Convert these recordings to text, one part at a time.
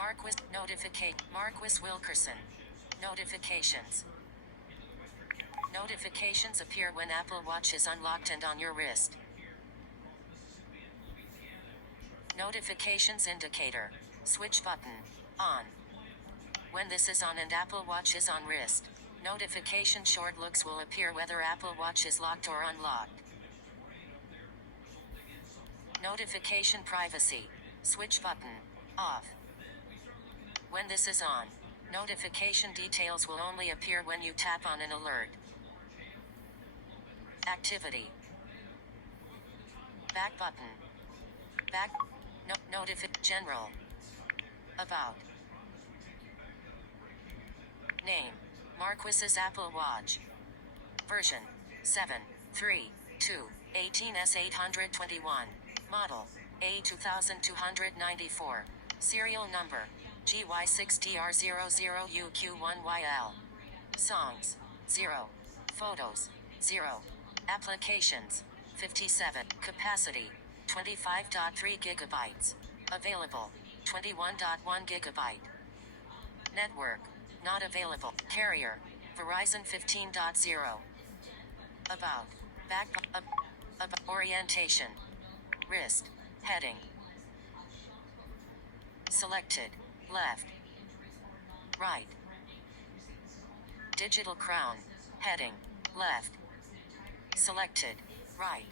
Marquis Wilkerson. Notifications. Notifications appear when Apple Watch is unlocked and on your wrist. Notifications indicator. Switch button. On. When this is on and Apple Watch is on wrist, notification short looks will appear whether Apple Watch is locked or unlocked. Notification privacy. Switch button. Off. When this is on, notification details will only appear when you tap on an alert. Activity. Back button. Back. General. About. Name. Marquis's Apple Watch. Version. 7.3.2. 18S821. Model. A2294. Serial number. GY6TR00UQ1YL. Songs. 0. Photos. 0. Applications. 57. Capacity. 25.3 gigabytes. Available. 21.1 gigabyte. Network. Not available. Carrier. Verizon 15.0. About. Back. Orientation. Wrist. Heading. Selected. Left. Right. Digital crown. Heading. Left. Selected. Right.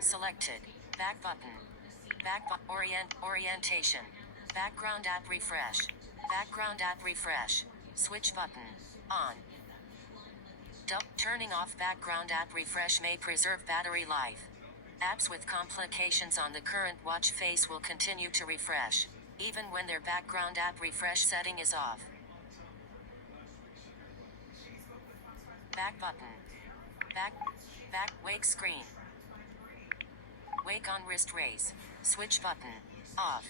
Selected. Back button. Orientation. Background app refresh. Background app refresh. Switch button. On. Turning off background app refresh may preserve battery life. Apps with complications on the current watch face will continue to refresh, even when their background app refresh setting is off. Back button. Wake screen. Wake on wrist raise. Switch button. Off.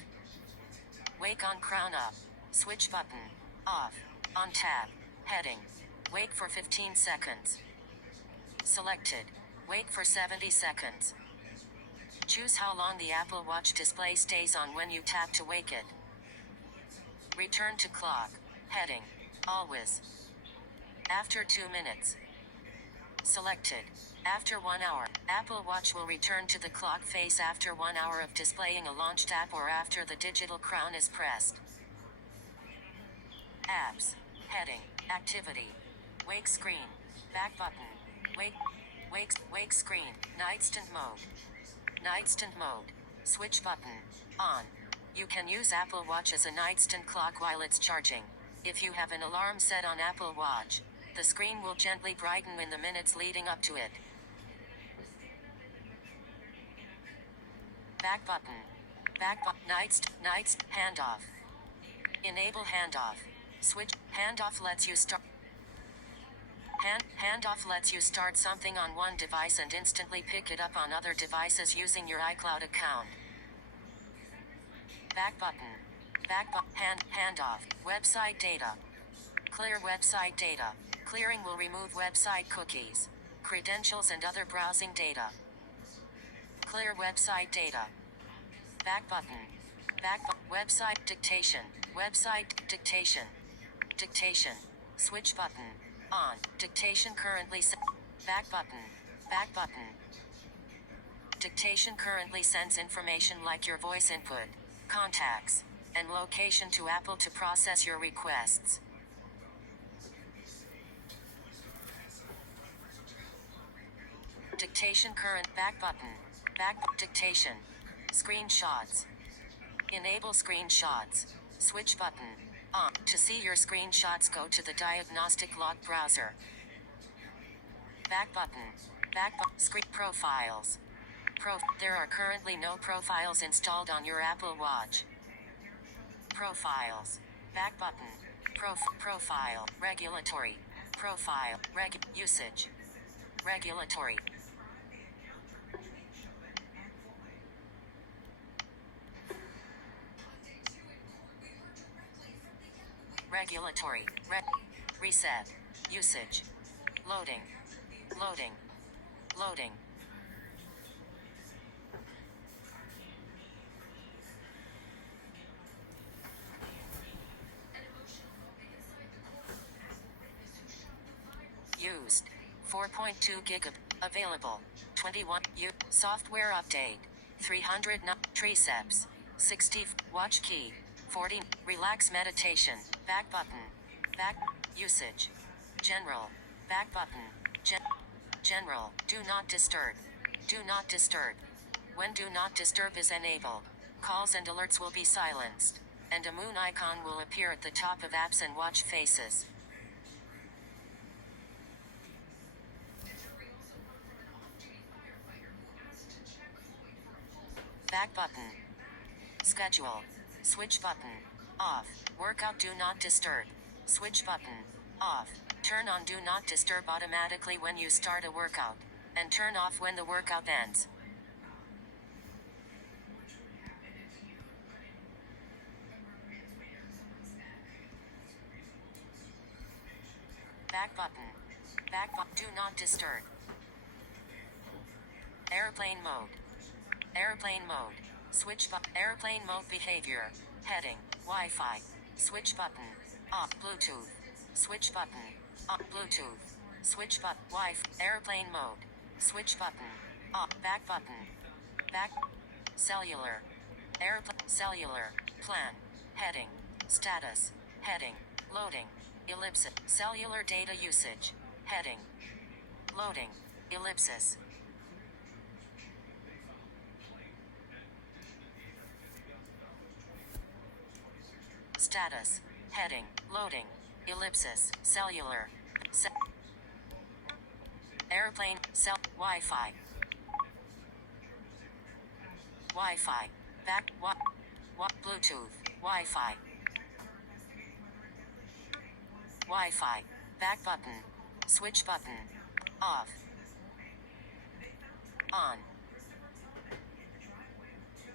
Wake on crown up. Switch button. Off. On tab. Heading. Wake for 15 seconds. Selected. Wake for 70 seconds. Choose how long the Apple Watch display stays on when you tap to wake it. Return to clock. Heading. Always. After 2 minutes. Selected. After 1 hour, Apple Watch will return to the clock face after 1 hour of displaying a launched app or after the digital crown is pressed. Apps. Heading. Activity. Wake screen. Back button. Wake screen. Nightstand mode. Nightstand mode. Switch button. On. You can use Apple Watch as a nightstand clock while it's charging. If you have an alarm set on Apple Watch, the screen will gently brighten in the minutes leading up to it. Back button. Handoff. Enable handoff. Switch. Handoff lets you start. Handoff lets you start something on one device and instantly pick it up on other devices using your iCloud account. Back button. Handoff. Website data. Clear website data. Clearing will remove website cookies, credentials and other browsing data. Clear website data. Back button. Website dictation. Website dictation. Dictation. Switch button. On. Dictation currently set. Back button. Dictation currently sends information like your voice input, contacts, and location to Apple to process your requests. Dictation current. Back button. Dictation. Screenshots. Enable screenshots. Switch button. On. To see your screenshots, go to the diagnostic log browser. Back button. Screen profiles. There are currently no profiles installed on your Apple Watch. Profiles. Back button. Profile. Regulatory. Profile. Usage. Regulatory. Regulatory. Reset. Usage. Loading. Used. 4.2 gigab. Available. 21. Software update. 300. Triceps. 60. Watch key. 40. Relax meditation. Back button. Back. Usage. General. Back button. General. Do not disturb. Do not disturb. When do not disturb is enabled, calls and alerts will be silenced, and a moon icon will appear at the top of apps and watch faces. Back button. Schedule. Switch button. Off. Workout do not disturb. Switch button. Off. Turn on do not disturb automatically when you start a workout, and turn off when the workout ends. Back button. Back button. Do not disturb. Airplane mode. Airplane mode. Switch button. Airplane mode behavior. Heading. Wi-Fi. Switch button. Off. Bluetooth. Switch button. On. Bluetooth. Switch button. Wi-Fi. Airplane mode. Switch button. Off. Back button. Back. Cellular. Airplane. Cellular. Plan. Heading. Status. Heading. Loading. Ellipsis. Cellular data usage. Heading. Loading. Ellipsis. Status. Heading. Loading. Ellipsis. Cellular. Airplane. Wi-Fi. Wi-Fi. Back. Bluetooth. Wi-Fi. Wi-Fi. Back button. Switch button. Off. On.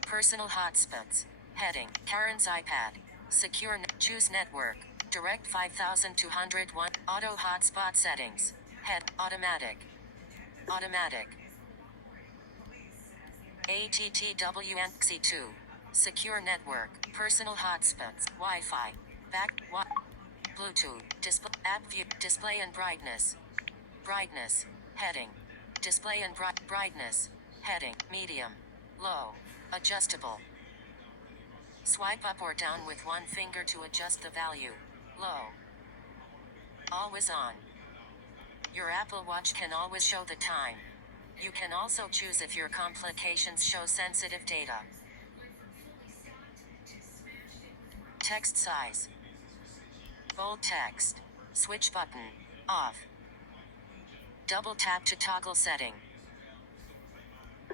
Personal hotspots. Heading. Karen's iPad. Secure. Choose network. Direct 5201. Auto hotspot settings. Head. Automatic. Automatic. ATTWNC2. Secure network. Personal hotspots. Wi-Fi. Back. Bluetooth. Display. App view. Display and brightness. Brightness. Heading. Display and brightness. Heading. Medium. Low. Adjustable. Swipe up or down with one finger to adjust the value. Low. Always on. Your Apple Watch can always show the time. You can also choose if your complications show sensitive data. Text size. Bold text. Switch button. Off. Double tap to toggle setting.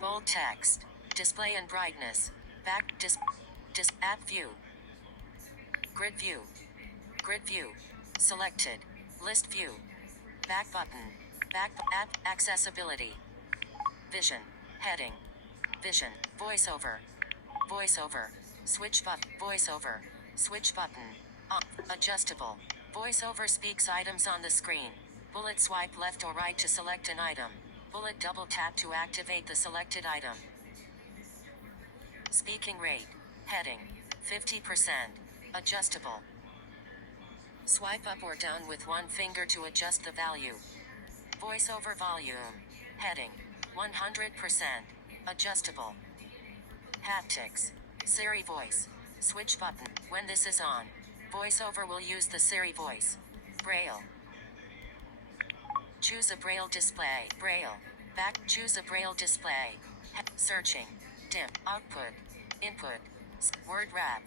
Bold text. Display and brightness. Back. App view. Grid view. Grid view. Selected. List view. Back button. Back. App. Accessibility. Vision. Heading. Vision. Voiceover. Voiceover. Switch button. Voiceover. Switch button. On. Adjustable. Voiceover speaks items on the screen. Bullet swipe left or right to select an item. Bullet double tap to activate the selected item. Speaking rate. Heading. 50%. Adjustable. Swipe up or down with one finger to adjust the value. Voiceover volume. Heading. 100%. Adjustable. Haptics. Siri voice. Switch button. When this is on, VoiceOver will use the Siri voice. Braille. Choose a Braille display. Braille. Back. Choose a Braille display. Searching. Dim. Output. Input. Word wrap.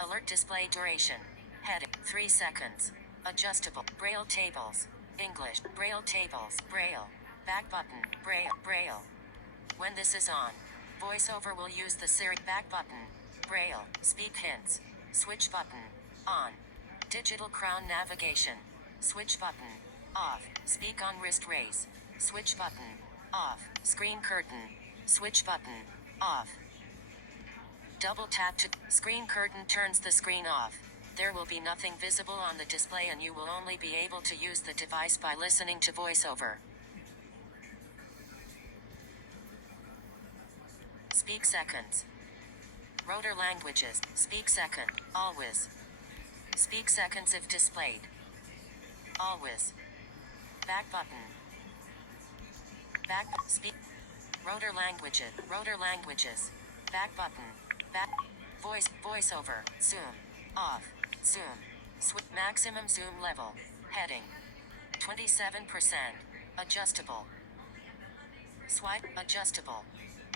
Alert display duration. Heading. 3 seconds. Adjustable. Braille tables. English. Braille tables. Braille. Back button. Braille. Braille. When this is on, VoiceOver will use the Siri back button. Braille. Speak hints. Switch button. On. Digital crown navigation. Switch button. Off. Speak on wrist raise. Switch button. Off. Screen curtain. Switch button. Off. Double tap to screen curtain turns the screen off. There will be nothing visible on the display and you will only be able to use the device by listening to VoiceOver. Speak seconds. Rotor languages. Speak second. Always. Speak seconds if displayed. Always. Back button. Back. Speak. Rotor languages. Rotor languages. Back button. Back. Voice. Voiceover. Zoom. Off. Zoom. Maximum zoom level. Heading. 27%. Adjustable. Swipe. Adjustable.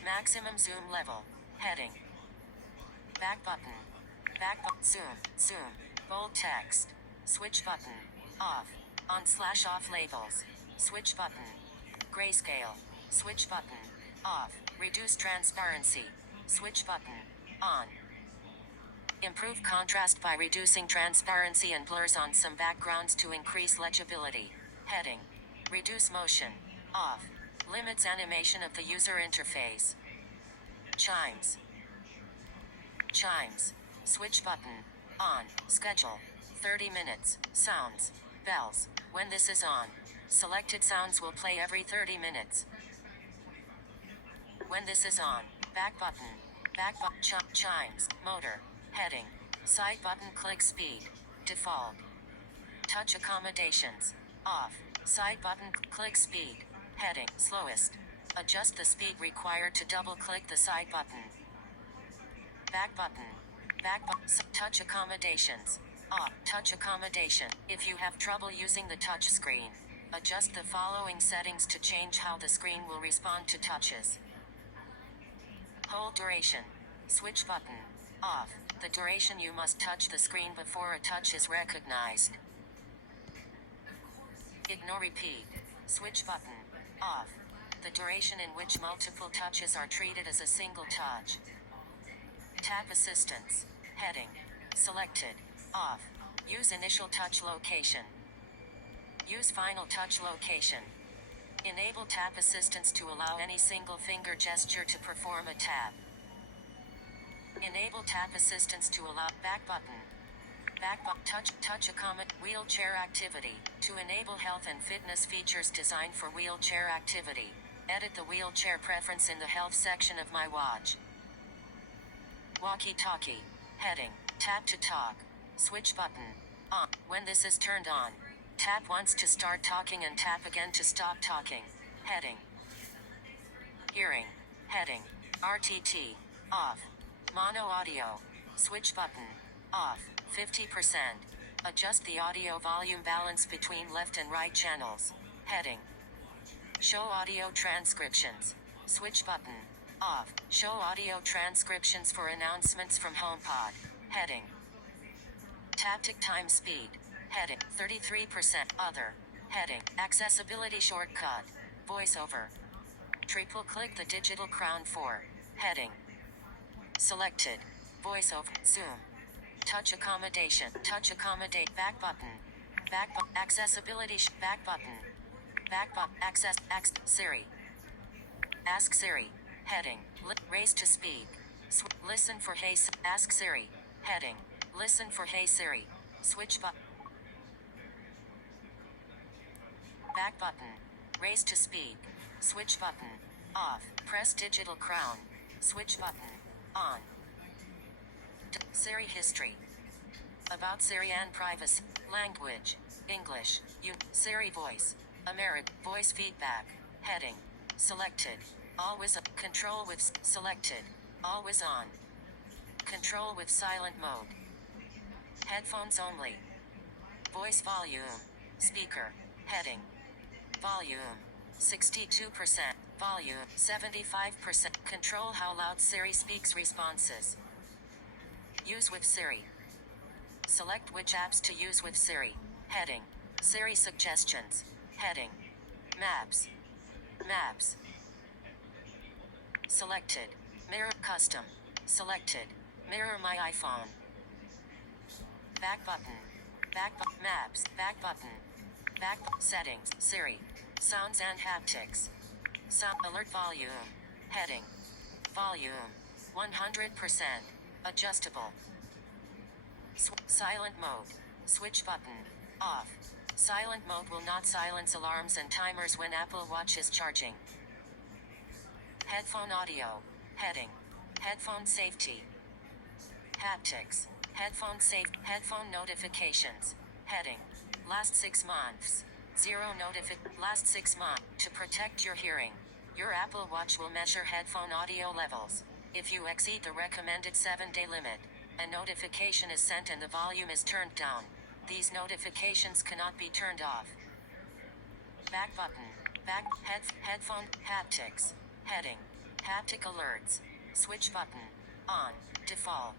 Maximum zoom level. Heading. Back button. Back button. Zoom. Zoom. Bold text. Switch button. Off. On/off labels. Switch button. Grayscale. Switch button. Off. Reduce transparency. Switch button. On. Improve contrast by reducing transparency and blurs on some backgrounds to increase legibility. Heading. Reduce motion. Off. Limits animation of the user interface. Chimes. Chimes. Switch button. On. Schedule. 30 minutes. Sounds. Bells. When this is on, selected sounds will play every 30 minutes. When this is on, back button. Back button. Chimes. Motor. Heading. Side button. Click speed. Default. Touch accommodations. Off. Side button. Click speed. Heading. Slowest. Adjust the speed required to double-click the side button. Back button. Back button. Touch accommodations. Off. Touch accommodation. If you have trouble using the touch screen, adjust the following settings to change how the screen will respond to touches. Hold duration. Switch button. Off. The duration you must touch the screen before a touch is recognized. Ignore repeat. Switch button. Off. The duration in which multiple touches are treated as a single touch. Tap assistance. Heading. Selected. Off. Use initial touch location. Use final touch location. Enable tap assistance to allow any single finger gesture to perform a tap. Enable tap assistance to allow back button. Back button. Touch accommodate wheelchair activity. To enable health and fitness features designed for wheelchair activity, edit the wheelchair preference in the health section of my watch. Walkie-talkie. Heading. Tap to talk. Switch button. On. When this is turned on, tap once to start talking and tap again to stop talking. Heading. Hearing. Heading. RTT. Off. Mono audio. Switch button. Off. 50%. Adjust the audio volume balance between left and right channels. Heading. Show audio transcriptions. Switch button. Off. Show audio transcriptions for announcements from HomePod. Heading. Taptic time speed. Heading. 33%. Other. Heading. Accessibility shortcut. Voiceover. Triple click the digital crown for. Heading. Selected. Voiceover. Zoom. Touch accommodation. Touch accommodate. Back button. Back button. Accessibility. Back button. Back button. Access. Siri. Ask Siri. Heading. Raise to speak. Listen for Hey. Ask Siri. Heading. Listen for Hey Siri. Switch button. Back button. Raise to speak. Switch button. Off. Press digital crown. Switch button. On. Siri history. About Siri and privacy. Language. English. Siri voice. American. Voice feedback. Heading. Selected. Always. Control with. Selected. Always on. Control with silent mode. Headphones only. Voice volume. Speaker. Heading. Volume. 62%. Volume. 75%. Control how loud Siri speaks responses. Use with Siri. Select which apps to use with Siri. Heading. Siri suggestions. Heading. Maps. Maps. Selected. Mirror custom. Selected. Mirror my iPhone. Back button. Back maps. Back button. Back settings. Siri. Sounds and haptics. Sound alert volume. Heading. Volume. 100%. Adjustable. Silent mode. Switch button. Off. Silent mode will not silence alarms and timers when Apple Watch is charging. Headphone audio. Heading. Headphone safety. Haptics. Headphone safe. Headphone notifications. Heading. Last 6 months. Zero last 6 months. To protect your hearing, your Apple Watch will measure headphone audio levels. If you exceed the recommended 7-day limit, a notification is sent and the volume is turned down. These notifications cannot be turned off. Back button. Headphone. Haptics. Heading. Haptic alerts. Switch button. On. Default.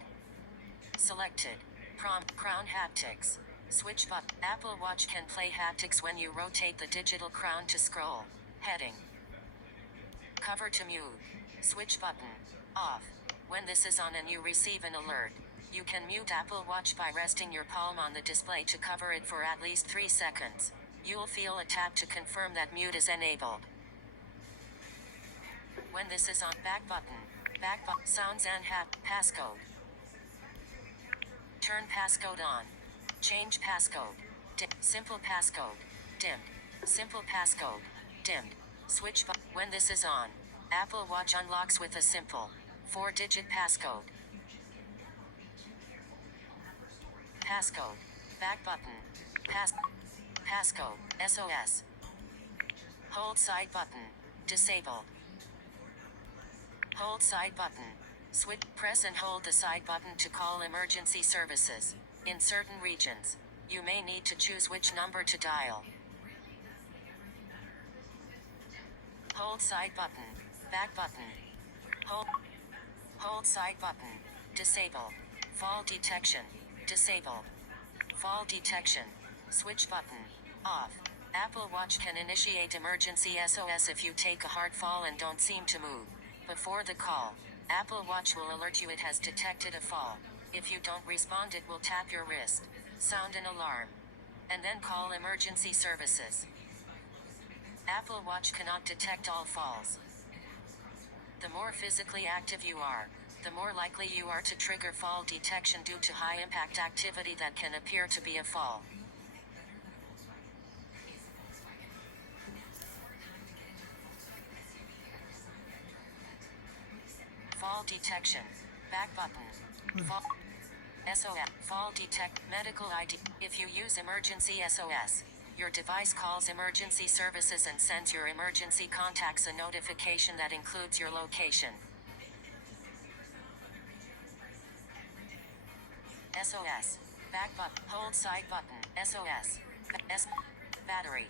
Selected. Crown haptics. Switch button. Apple Watch can play haptics when you rotate the digital crown to scroll. Heading. Cover to mute. Switch button. Off. When this is on and you receive an alert, you can mute Apple Watch by resting your palm on the display to cover it for at least 3 seconds. You'll feel a tap to confirm that mute is enabled. When this is on, back button. Sounds and passcode. Turn passcode on. Change passcode. Simple passcode. Dimmed. Simple passcode. Dimmed. Switch button. When this is on, Apple Watch unlocks with a simple 4-digit passcode. Passcode. Back button. Passcode. SOS. Hold side button. Disabled. Hold side button. Switch. Press and hold the side button to call emergency services. In certain regions, you may need to choose which number to dial. Hold side button. Back button. Hold side button. Disable. Fall detection. Disabled. Fall detection. Switch button. Off. Apple Watch can initiate emergency SOS if you take a hard fall and don't seem to move. Before the call, Apple Watch will alert you it has detected a fall. If you don't respond, it will tap your wrist, sound an alarm, and then call emergency services. Apple Watch cannot detect all falls. The more physically active you are, the more likely you are to trigger fall detection due to high impact activity that can appear to be a fall. Fall detection. Back button. Fall. SOS. Fall detect. Medical ID. If you use emergency SOS, your device calls emergency services and sends your emergency contacts a notification that includes your location. SOS. Back button. Hold side button. SOS. Battery.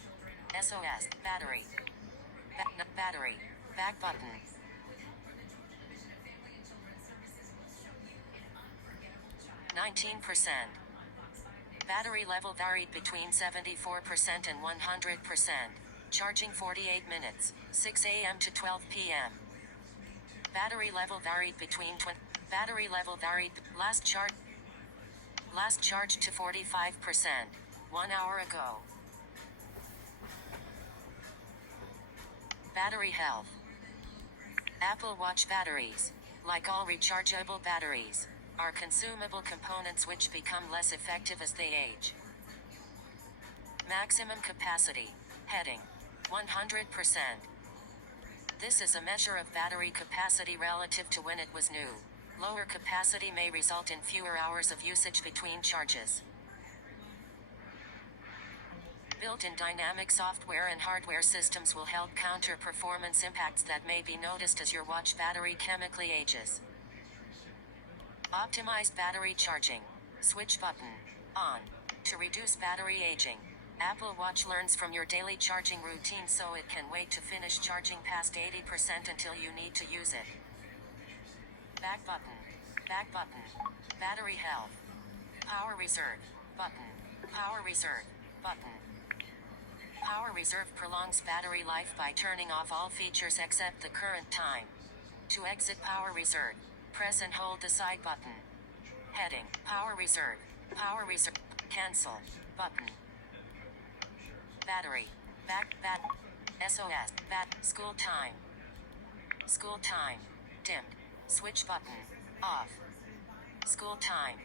SOS. Battery. Battery. Back button. 19%. Battery level varied between 74% and 100%. Charging 48 minutes, 6 a.m. to 12 p.m. Battery level varied between battery level varied last charge to 45%, 1 hour ago. Battery health. Apple Watch batteries, like all rechargeable batteries, are consumable components which become less effective as they age. Maximum capacity. Heading. 100%. This is a measure of battery capacity relative to when it was new. Lower capacity may result in fewer hours of usage between charges. Built-in dynamic software and hardware systems will help counter performance impacts that may be noticed as your watch battery chemically ages. Optimized battery charging. Switch button. On. To reduce battery aging, Apple Watch learns from your daily charging routine so it can wait to finish charging past 80% until you need to use it. Back button. Back button. Battery health. Power reserve. Button. Power reserve. Button. Power reserve prolongs battery life by turning off all features except the current time. To exit power reserve, press and hold the side button. Heading. Power reserve. Power reserve. Cancel. Button. Battery. SOS. School time. School time. Dimmed. Switch button. Off. School time.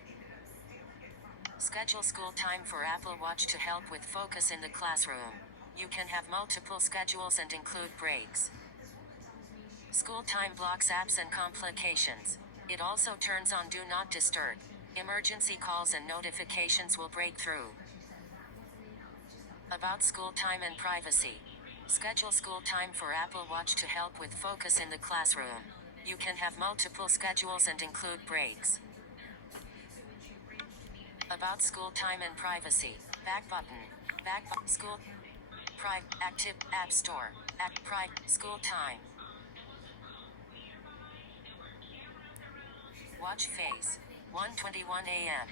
Schedule school time for Apple Watch to help with focus in the classroom. You can have multiple schedules and include breaks. School time blocks apps and complications. It also turns on Do Not Disturb. Emergency calls and notifications will break through. About school time and privacy. Schedule school time for Apple Watch to help with focus in the classroom. You can have multiple schedules and include breaks. About school time and privacy. Back button. School. Active. App Store. School time. Watch face. 1:21 a.m.